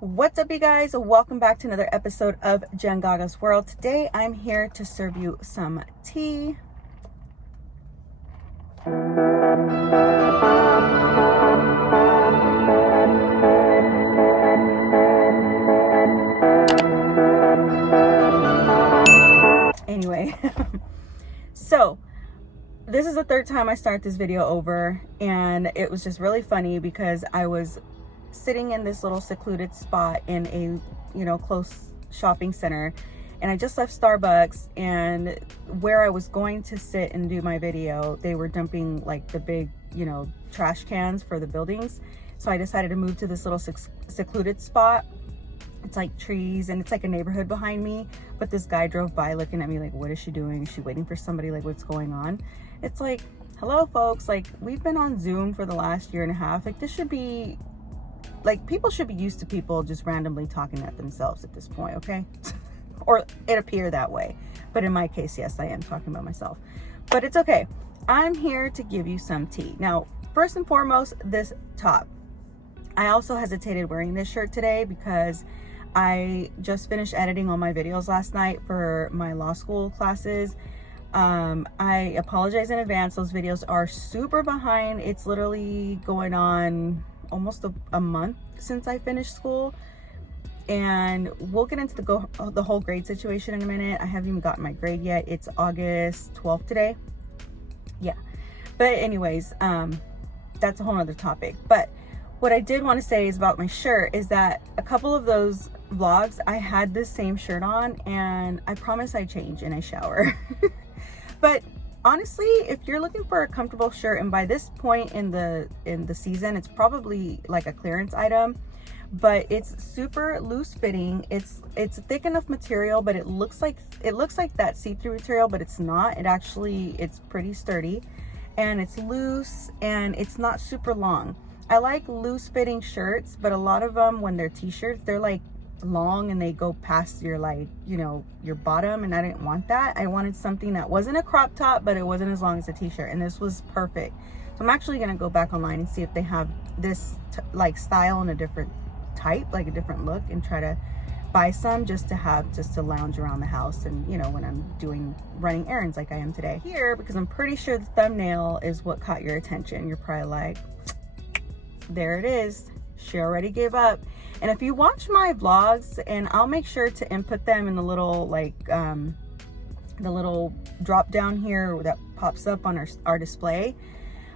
What's up, you guys? Welcome back to another episode of Jen Gaga's World. Today I'm here to serve you some tea. Anyway, so this is the third time I start this video over, and it was just really funny because I was sitting in this little secluded spot in a close shopping center, and I just left Starbucks, and where I was going to sit and do my video, they were dumping like the big trash cans for the buildings. So I decided to move to this little secluded spot. It's like trees and it's like a neighborhood behind me, but this guy drove by looking at me like, what is she doing? Is she waiting for somebody? Like, what's going on? It's like, hello folks, like we've been on Zoom for the last year and a half. Like, this should be like, people should be used to people just randomly talking at themselves at this point, okay? Or it appear that way, but in my case, yes, I am talking about myself, but it's okay. I'm here to give you some tea. Now, first and foremost, this top. I also hesitated wearing this shirt today because I just finished editing all my videos last night for my law school classes. I apologize in advance. Those videos are super behind. It's literally going on almost a month since I finished school, and we'll get into the whole grade situation in a minute. I haven't even gotten my grade yet. It's August 12th today. Yeah, but anyways, that's a whole other topic. But what I did want to say is about my shirt is that a couple of those vlogs I had this same shirt on, and I promise I change and I shower. But honestly, if you're looking for a comfortable shirt, and by this point in the season, it's probably like a clearance item, but it's super loose fitting. It's thick enough material, but it looks like that see-through material, but it's not. It's pretty sturdy, and it's loose, and it's not super long. I like loose fitting shirts, but a lot of them, when they're t-shirts, they're like long and they go past your your bottom, and I didn't want that. I wanted something that wasn't a crop top, but it wasn't as long as a t-shirt, and this was perfect. So I'm actually going to go back online and see if they have this like style in a different type, like a different look, and try to buy some just to lounge around the house, and when I'm running errands like I am today here, because I'm pretty sure the thumbnail is what caught your attention. You're probably like, there it is, she already gave up. And if you watch my vlogs, and I'll make sure to input them in the little the little drop down here that pops up on our display.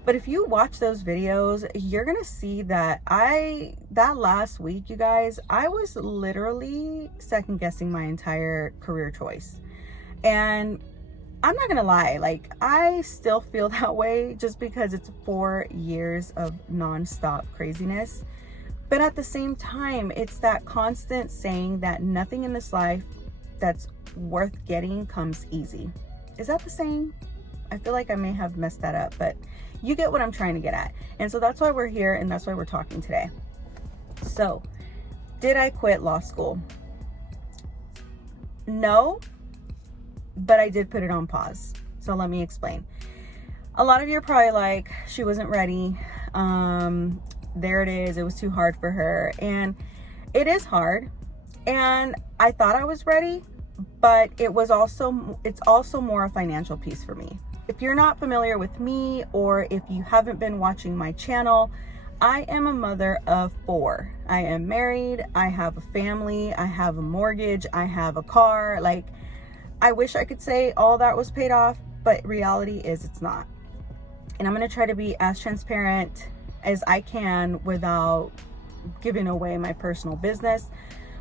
But if you watch those videos, you're gonna see that that last week, you guys, I was literally second guessing my entire career choice. And I'm not gonna lie, like, I still feel that way just because it's 4 years of nonstop craziness. But at the same time, it's that constant saying that nothing in this life that's worth getting comes easy. Is that the saying? I feel like I may have messed that up, but you get what I'm trying to get at. And so that's why we're here, and that's why we're talking today. So, did I quit law school? No, but I did put it on pause. So let me explain. A lot of you are probably like, she wasn't ready. There it is. It was too hard for her. And it is hard. And I thought I was ready, but it's also more a financial piece for me. If you're not familiar with me, or if you haven't been watching my channel, I am a mother of 4. I am married. I have a family. I have a mortgage. I have a car. Like, I wish I could say all that was paid off, but reality is it's not. And I'm going to try to be as transparent as I can without giving away my personal business.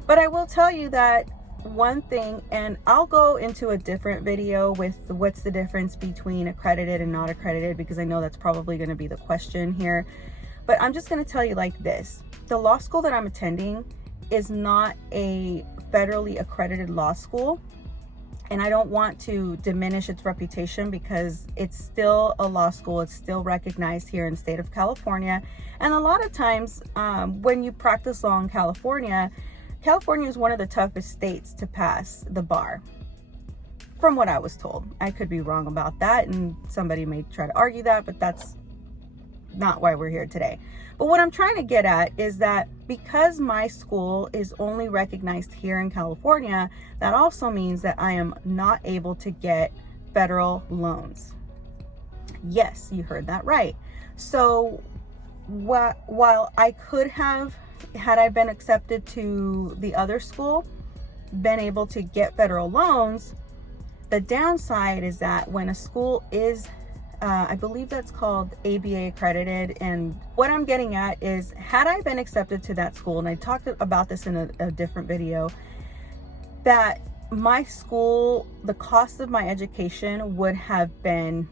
But I will tell you that one thing, and I'll go into a different video with what's the difference between accredited and not accredited, because I know that's probably going to be the question here. But I'm just going to tell you like this. The law school that I'm attending is not a federally accredited law school. And I don't want to diminish its reputation, because it's still a law school. It's still recognized here in the state of California. And a lot of times when you practice law in California is one of the toughest states to pass the bar, from what I was told. I could be wrong about that, and somebody may try to argue that, but that's not why we're here today. But what I'm trying to get at is that because my school is only recognized here in California, that also means that I am not able to get federal loans. Yes, you heard that right. So while I could have, had I been accepted to the other school, been able to get federal loans, the downside is that when a school is I believe that's called ABA accredited, and what I'm getting at is, had I been accepted to that school, and I talked about this in a different video, that my school, the cost of my education would have been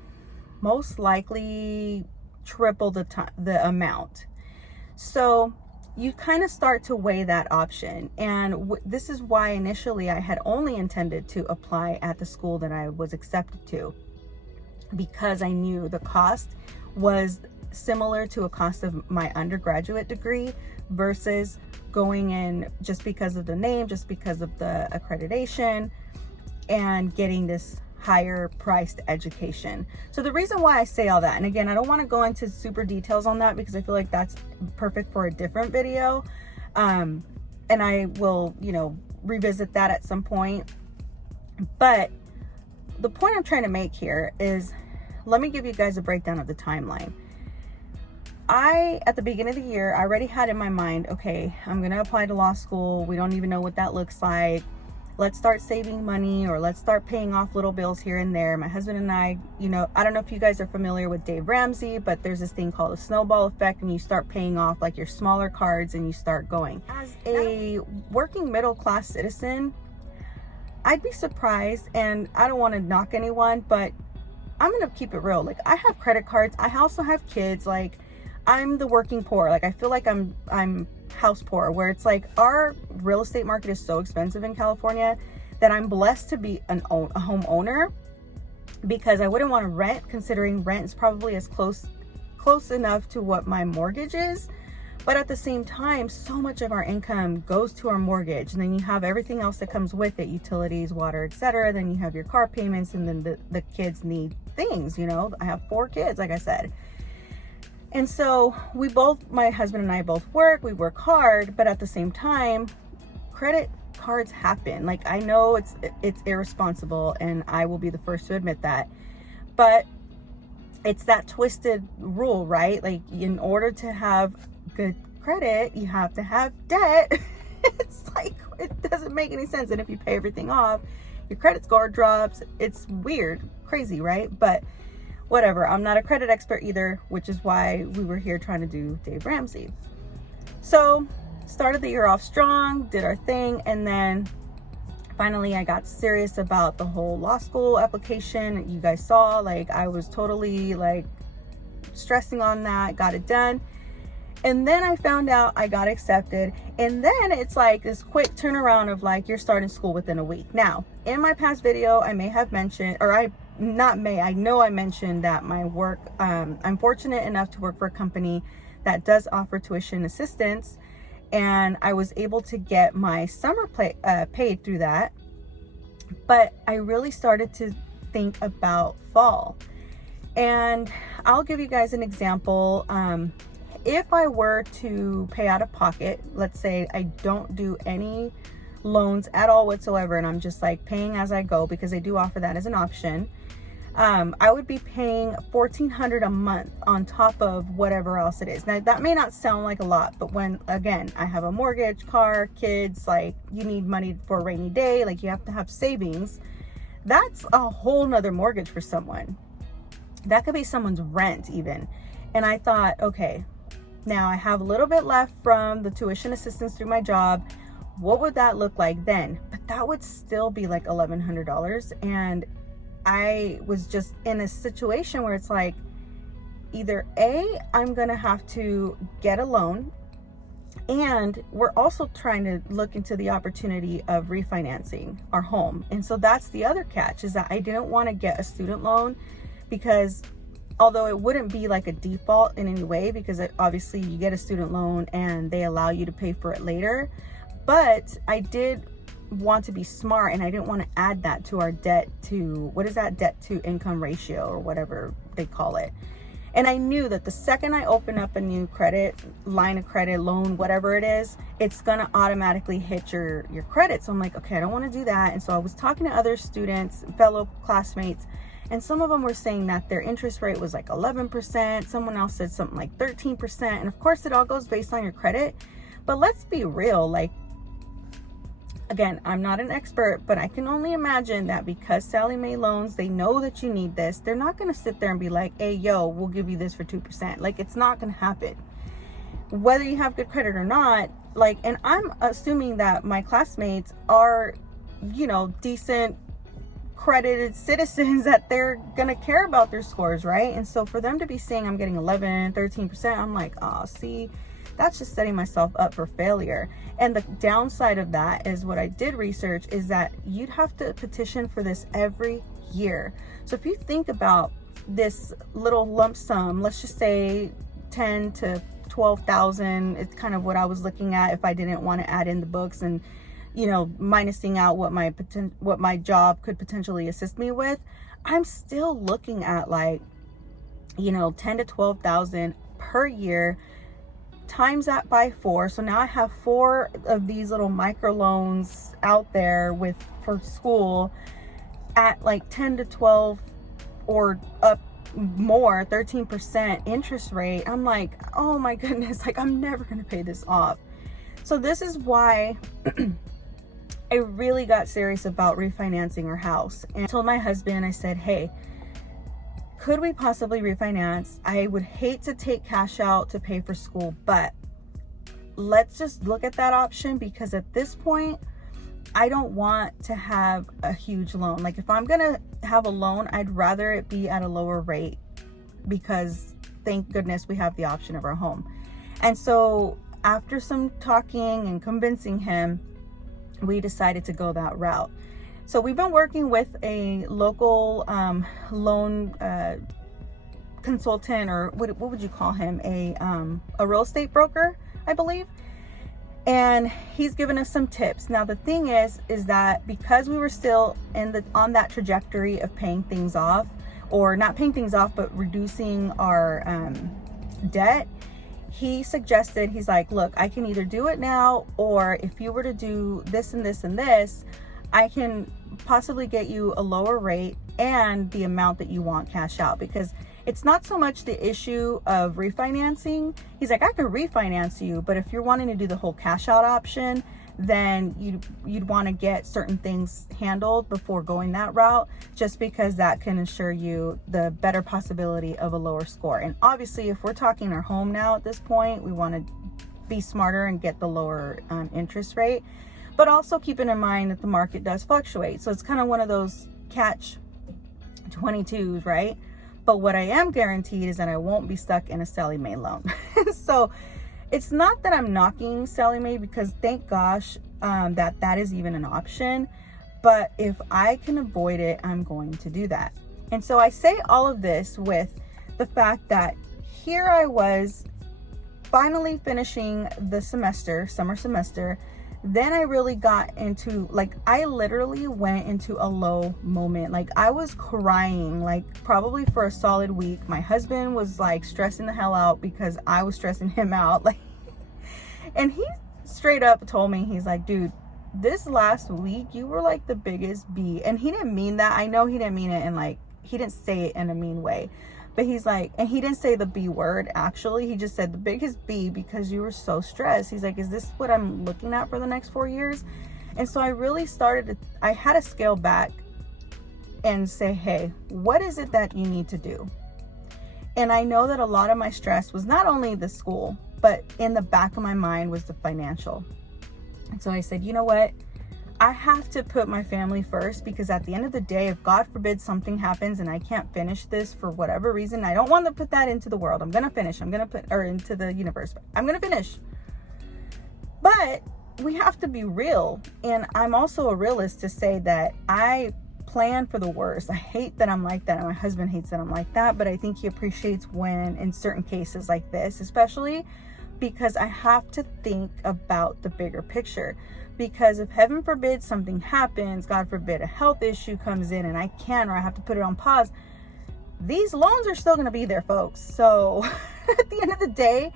most likely triple the amount. So you kind of start to weigh that option, and this is why initially I had only intended to apply at the school that I was accepted to, because I knew the cost was similar to a cost of my undergraduate degree versus going in just because of the name, just because of the accreditation, and getting this higher priced education. So the reason why I say all that, and again, I don't want to go into super details on that because I feel like that's perfect for a different video, and I will, you know, revisit that at some point. But the point I'm trying to make here is, let me give you guys a breakdown of the timeline. At the beginning of the year, I already had in my mind, okay, I'm going to apply to law school. We don't even know what that looks like. Let's start saving money, or let's start paying off little bills here and there. My husband and I, you know, I don't know if you guys are familiar with Dave Ramsey, but there's this thing called a snowball effect, and you start paying off like your smaller cards and you start going. As a working middle class citizen, I'd be surprised, and I don't want to knock anyone, but I'm going to keep it real. Like, I have credit cards. I also have kids. Like, I'm the working poor. Like, I feel like I'm house poor, where it's like our real estate market is so expensive in California that I'm blessed to be a homeowner, because I wouldn't want to rent, considering rent is probably as close enough to what my mortgage is. But at the same time, so much of our income goes to our mortgage, and then you have everything else that comes with it, utilities, water, etc. Then you have your car payments, and then the kids need things, you know. I have 4 kids, like I said. And so my husband and I both work, we work hard, but at the same time, credit cards happen. Like, I know it's irresponsible, and I will be the first to admit that, but it's that twisted rule, right? Like, in order to have good credit, you have to have debt. It's like, it doesn't make any sense. And if you pay everything off, your credit score drops. It's weird, crazy, right? But whatever, I'm not a credit expert either, which is why we were here trying to do Dave Ramsey. So started the year off strong, did our thing, and then finally I got serious about the whole law school application. You guys saw, like, I was totally like stressing on that, got it done. And then I found out I got accepted, and then it's like this quick turnaround of like, you're starting school within a week. Now, in my past video, I may have mentioned, or I know I mentioned that my work, I'm fortunate enough to work for a company that does offer tuition assistance, and I was able to get my summer paid through that. But I really started to think about fall, and I'll give you guys an example. If I were to pay out of pocket, let's say I don't do any loans at all whatsoever, and I'm just like paying as I go, because they do offer that as an option, I would be paying $1,400 a month on top of whatever else it is. Now, that may not sound like a lot, but when, again, I have a mortgage, car, kids, like, you need money for a rainy day, like, you have to have savings. That's a whole nother mortgage for someone. That could be someone's rent even. And I thought, okay, now I have a little bit left from the tuition assistance through my job. What would that look like then? But that would still be like $1,100. And I was just in a situation where it's like, either A, I'm gonna have to get a loan, and we're also trying to look into the opportunity of refinancing our home. And so that's the other catch, is that I didn't want to get a student loan, because although it wouldn't be like a default in any way, because obviously you get a student loan and they allow you to pay for it later, but I did want to be smart, and I didn't want to add that to our debt to, what is that, debt to income ratio or whatever they call it. And I knew that the second I open up a new credit, line of credit, loan, whatever it is, it's gonna automatically hit your credit. So I'm like, okay, I don't wanna do that. And so I was talking to other students, fellow classmates, and some of them were saying that their interest rate was like 11%. Someone else said something like 13%. And of course it all goes based on your credit. But let's be real, like, again, I'm not an expert, but I can only imagine that because Sallie Mae loans, they know that you need this. They're not going to sit there and be like, hey, yo, we'll give you this for 2%. Like, it's not going to happen. Whether you have good credit or not, like, and I'm assuming that my classmates are, you know, decent credited citizens, that they're going to care about their scores, right? And so for them to be saying I'm getting 11, 13%, I'm like, oh, see, that's just setting myself up for failure. And the downside of that is, what I did research is that you'd have to petition for this every year. So if you think about this little lump sum, let's just say 10 to 12,000, it's kind of what I was looking at if I didn't want to add in the books and, you know, minusing out what my job could potentially assist me with. I'm still looking at, like, you know, 10 to 12,000 per year. Times that by 4. So now I have 4 of these little micro loans out there for school at like 10 to 12 or up more, 13% interest rate. I'm like, oh my goodness, like, I'm never going to pay this off. So this is why I really got serious about refinancing our house. And I told my husband, I said, hey, could we possibly refinance? I would hate to take cash out to pay for school, but let's just look at that option, because at this point, I don't want to have a huge loan. Like, if I'm gonna have a loan, I'd rather it be at a lower rate, because thank goodness we have the option of our home. And so after some talking and convincing him, we decided to go that route. So we've been working with a local loan consultant, or what would you call him? A real estate broker, I believe. And he's given us some tips. Now the thing is that because we were still on that trajectory of paying things off, or not paying things off, but reducing our debt, he suggested, he's like, look, I can either do it now, or if you were to do this and this and this, I can possibly get you a lower rate and the amount that you want cash out. Because it's not so much the issue of refinancing. He's like, I could refinance you, but if you're wanting to do the whole cash out option, then you'd want to get certain things handled before going that route, just because that can ensure you the better possibility of a lower score. And obviously, if we're talking our home now at this point, we want to be smarter and get the lower interest rate. But also keeping in mind that the market does fluctuate. So it's kind of one of those catch 22s, right? But what I am guaranteed is that I won't be stuck in a Sallie Mae loan. So it's not that I'm knocking Sallie Mae, because thank gosh that is even an option. But if I can avoid it, I'm going to do that. And so I say all of this with the fact that here I was finally finishing the summer semester. Then I really got into, like, I literally went into a low moment. Like, I was crying, like, probably for a solid week. My husband was like stressing the hell out because I was stressing him out. Like, and he straight up told me, he's like, dude, this last week you were like the biggest B. And he didn't mean that. I know he didn't mean it, and like, he didn't say it in a mean way. But he's like, and he didn't say the B word, actually. He just said the biggest B because you were so stressed. He's like, is this what I'm looking at for the next 4 years? And so I really I had to scale back and say, hey, what is it that you need to do? And I know that a lot of my stress was not only the school, but in the back of my mind was the financial. And so I said, you know what? I have to put my family first, because at the end of the day, if God forbid something happens and I can't finish this for whatever reason, I don't want to put that into the world. I'm going to finish. Or into the universe. I'm going to finish. But we have to be real. And I'm also a realist to say that I plan for the worst. I hate that I'm like that, and my husband hates that I'm like that. But I think he appreciates when, in certain cases like this, especially because I have to think about the bigger picture. Because if heaven forbid something happens, God forbid a health issue comes in and I have to put it on pause, these loans are still going to be there, folks. So at the end of the day,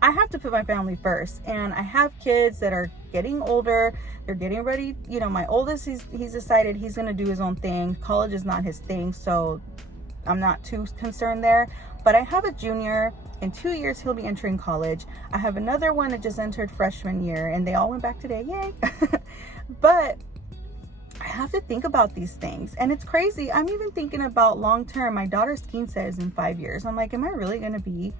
I have to put my family first. And I have kids that are getting older. They're getting ready. You know, my oldest, he's decided he's going to do his own thing. College is not his thing, so I'm not too concerned there. But I have a junior. In 2 years, he'll be entering college. I have another one that just entered freshman year, and they all went back today. Yay. But I have to think about these things, and it's crazy. I'm even thinking about long term. My daughter's quince is in 5 years. I'm like, am I really going to be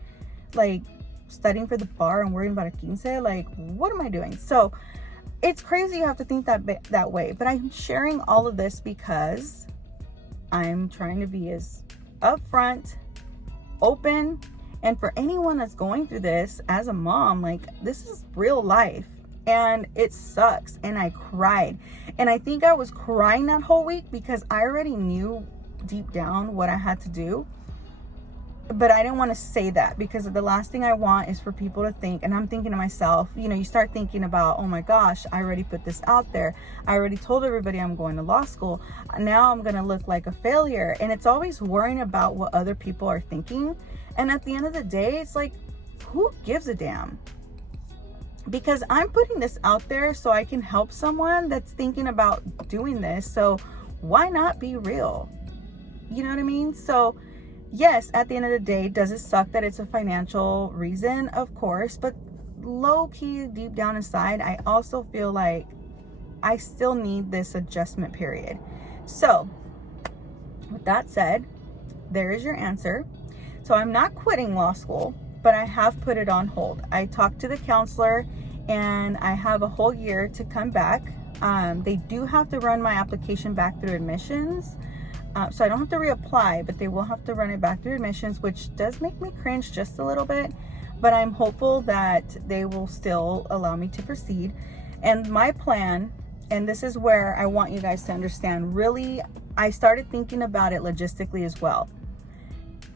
like studying for the bar and worrying about a quince? Like, what am I doing? So it's crazy. You have to think that way. But I'm sharing all of this because I'm trying to be as upfront, open, and for anyone that's going through this as a mom, like, this is real life. And it sucks. And I cried. And I think I was crying that whole week because I already knew deep down what I had to do. But I didn't want to say that because the last thing I want is for people to think, and I'm thinking to myself, you know, you start thinking about, oh my gosh, I already put this out there. I already told everybody I'm going to law school. Now I'm going to look like a failure. And it's always worrying about what other people are thinking. And at the end of the day, it's like, who gives a damn? Because I'm putting this out there so I can help someone that's thinking about doing this. So why not be real? You know what I mean? So yes, at the end of the day, does it suck that it's a financial reason? Of course. But low key, deep down inside, I also feel like I still need this adjustment period. So with that said, there is your answer. So I'm not quitting law school, but I have put it on hold. I talked to the counselor and I have a whole year to come back. They do have to run my application back through admissions. So I don't have to reapply, but they will have to run it back through admissions, which does make me cringe just a little bit. But I'm hopeful that they will still allow me to proceed. And my plan, and this is where I want you guys to understand, really, I started thinking about it logistically as well.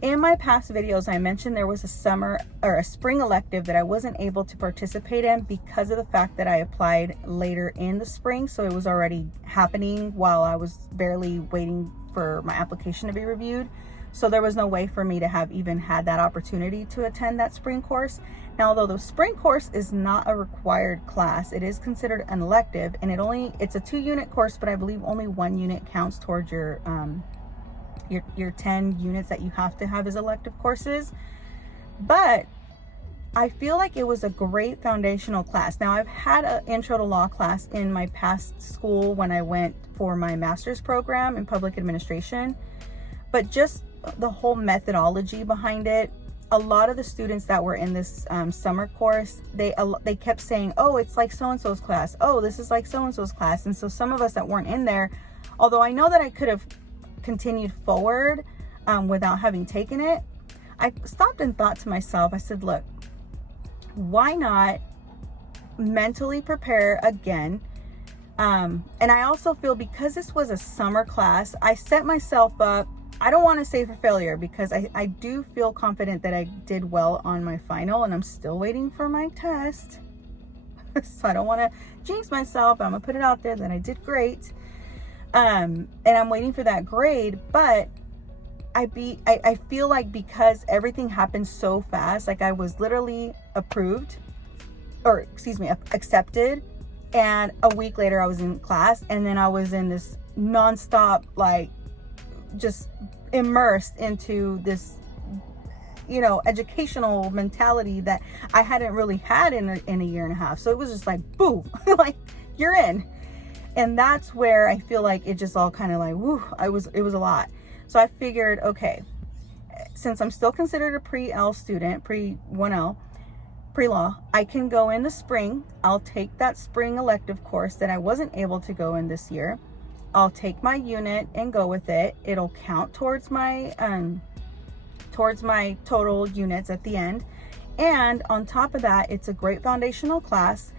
In my past videos, I mentioned there was a summer or a spring elective that I wasn't able to participate in because of the fact that I applied later in the spring. So it was already happening while I was barely waiting for my application to be reviewed. So there was no way for me to have even had that opportunity to attend that spring course. Now, although the spring course is not a required class, it is considered an elective, and it's a 2-unit course, but I believe only 1 unit counts towards your 10 units that you have to have as elective courses. But I feel like it was a great foundational class. Now, I've had an intro to law class in my past school when I went for my master's program in public administration, but just the whole methodology behind it. A lot of the students that were in this summer course, they kept saying, oh, it's like so-and-so's class. Oh, this is like so-and-so's class. And so some of us that weren't in there, although I know that I could have continued forward without having taken it, I stopped and thought to myself, I said, look, why not mentally prepare again? And I also feel because this was a summer class, I set myself up, I don't want to say for failure, because I do feel confident that I did well on my final, and I'm still waiting for my test. So I don't want to jinx myself. I'm gonna put it out there that I did great. And I'm waiting for that grade, but I feel like because everything happened so fast, like I was literally accepted, and a week later I was in class, and then I was in this nonstop, like, just immersed into this, you know, educational mentality that I hadn't really had in a year and a half. So it was just like, boom, like, you're in. And that's where I feel like it just all kind of like, woo, it was a lot. So I figured, okay, since I'm still considered a pre-L student, pre-1L, pre-law, I can go in the spring. I'll take that spring elective course that I wasn't able to go in this year. I'll take my unit and go with it. It'll count towards my total units at the end. And on top of that, it's a great foundational class.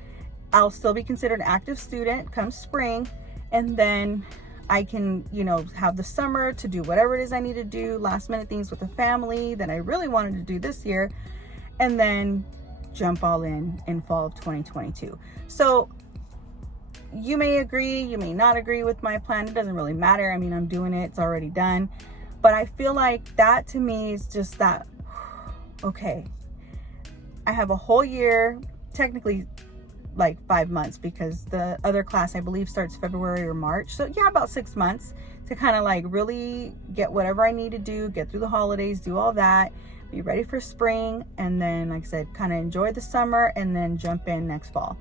I'll still be considered an active student come spring, and then I can, you know, have the summer to do whatever it is I need to do, last minute things with the family that I really wanted to do this year, and then jump all in fall of 2022. So you may agree, you may not agree with my plan. It doesn't really matter. I mean, I'm doing it. It's already done. But I feel like that to me is just that, okay, I have a whole year, technically like 5 months, because the other class I believe starts February or March. So yeah, about 6 months to kind of like really get whatever I need to do, get through the holidays, do all that, be ready for spring, and then, like I said, kind of enjoy the summer and then jump in next fall.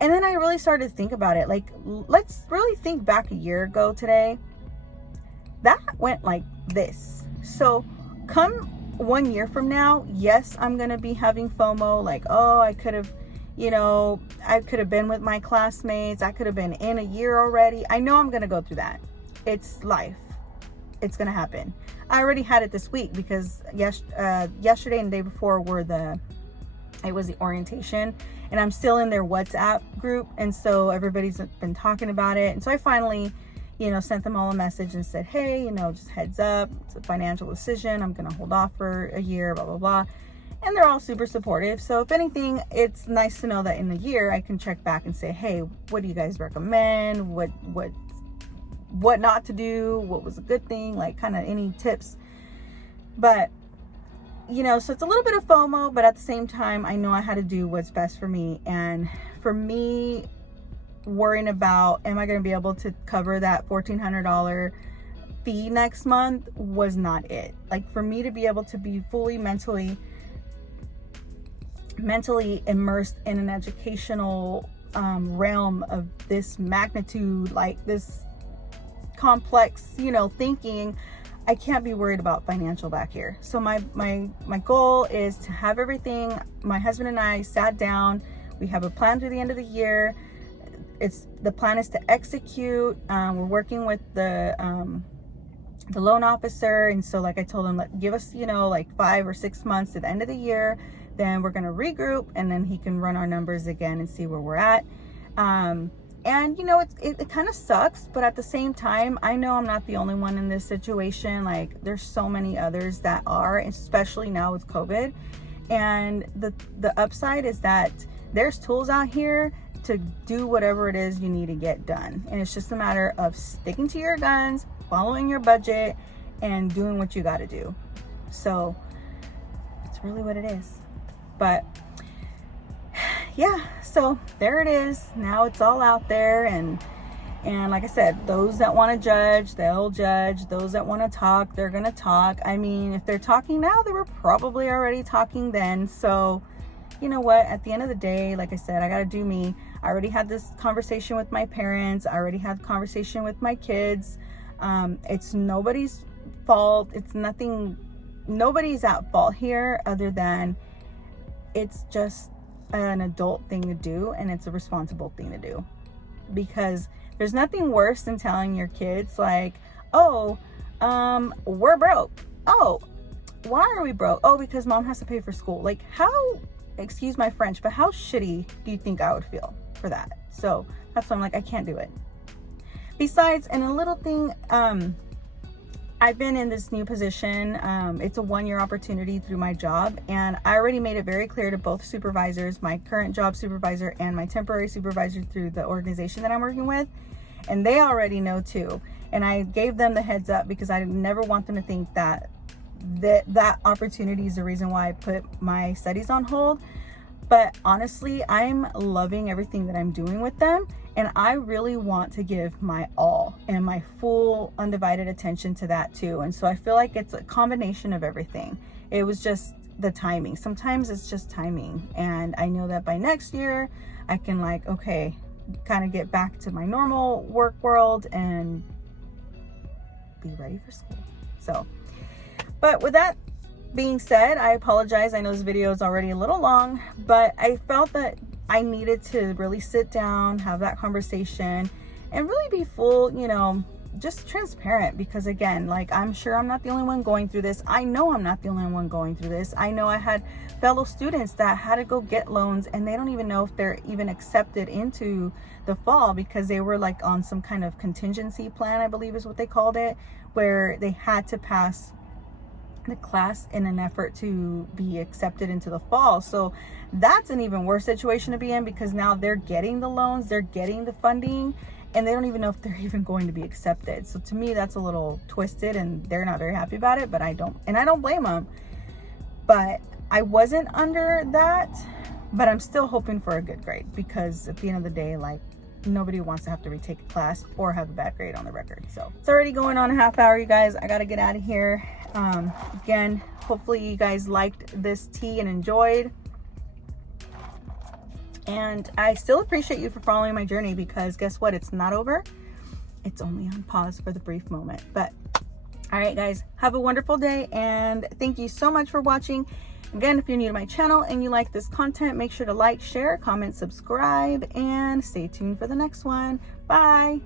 And then I really started to think about it. Like, let's really think back a year ago today. That went like this. So come 1 year from now, yes, I'm going to be having FOMO. Like, oh, I could have, I could have been with my classmates. I could have been in a year already. I know I'm going to go through that. It's life. It's going to happen. I already had it this week because yesterday and the day before it was the orientation, and I'm still in their WhatsApp group. And so everybody's been talking about it. And so I finally, sent them all a message and said, hey, just heads up, it's a financial decision. I'm going to hold off for a year, blah, blah, blah. And they're all super supportive. So if anything, it's nice to know that in a year I can check back and say, hey, what do you guys recommend? What not to do? What was a good thing? Like, kind of any tips. But, so it's a little bit of FOMO, but at the same time, I know I had to do what's best for me. And for me, worrying about, am I going to be able to cover that $1,400 fee next month was not it. Like, for me to be able to be fully mentally immersed in an educational realm of this magnitude, like this complex, thinking, I can't be worried about financial back here. So my goal is to have everything. My husband and I sat down. We have a plan through the end of the year. The plan is to execute. We're working with the loan officer, and so like I told him, give us like 5 or 6 months to the end of the year. Then we're gonna regroup, and then he can run our numbers again and see where we're at. And it kind of sucks, but at the same time, I know I'm not the only one in this situation. Like, there's so many others that are, especially now with COVID. And the upside is that there's tools out here to do whatever it is you need to get done. And it's just a matter of sticking to your guns, following your budget, and doing what you got to do. So that's really what it is. But yeah, so there it is. Now it's all out there, and like I said, those that want to judge, they'll judge. Those that want to talk, they're gonna talk. I mean, if they're talking now, they were probably already talking then. So you know what, at the end of the day, like I said, I gotta do me. I already had this conversation with my parents. I already had a conversation with my kids. It's nobody's fault. Nobody's at fault here, other than it's just an adult thing to do, and it's a responsible thing to do. Because there's nothing worse than telling your kids, like, oh, we're broke. Oh, why are we broke? Oh, because mom has to pay for school. Like, how, excuse my French, but how shitty do you think I would feel for that? So that's why I'm like, I can't do it. Besides, and a little thing, I've been in this new position. It's a 1-year opportunity through my job, and I already made it very clear to both supervisors, my current job supervisor and my temporary supervisor through the organization that I'm working with, and they already know too. And I gave them the heads up because I never want them to think that opportunity is the reason why I put my studies on hold. But honestly, I'm loving everything that I'm doing with them, and I really want to give my all and my full undivided attention to that too. And so I feel like it's a combination of everything. It was just the timing. Sometimes it's just timing, and I know that by next year I can, like, okay, kind of get back to my normal work world and be ready for school. So, but with that being said, I apologize. I know this video is already a little long, but I felt that I needed to really sit down, have that conversation, and really be full, just transparent. Because again, like, I'm sure I'm not the only one going through this. I know I'm not the only one going through this. I know I had fellow students that had to go get loans, and they don't even know if they're even accepted into the fall because they were like on some kind of contingency plan, I believe is what they called it, where they had to pass the class in an effort to be accepted into the fall. So that's an even worse situation to be in, because now they're getting the loans, they're getting the funding, and they don't even know if they're even going to be accepted. So to me, that's a little twisted, and they're not very happy about it, but I don't blame them. But I wasn't under that, but I'm still hoping for a good grade, because at the end of the day, like, nobody wants to have to retake a class or have a bad grade on the record. So it's already going on a half hour, you guys. I gotta get out of here. Again, hopefully you guys liked this tea and enjoyed. And I still appreciate you for following my journey, because guess what? It's not over. It's only on pause for the brief moment. But all right, guys, have a wonderful day, and thank you so much for watching. Again, if you're new to my channel and you like this content, make sure to like, share, comment, subscribe, and stay tuned for the next one. Bye.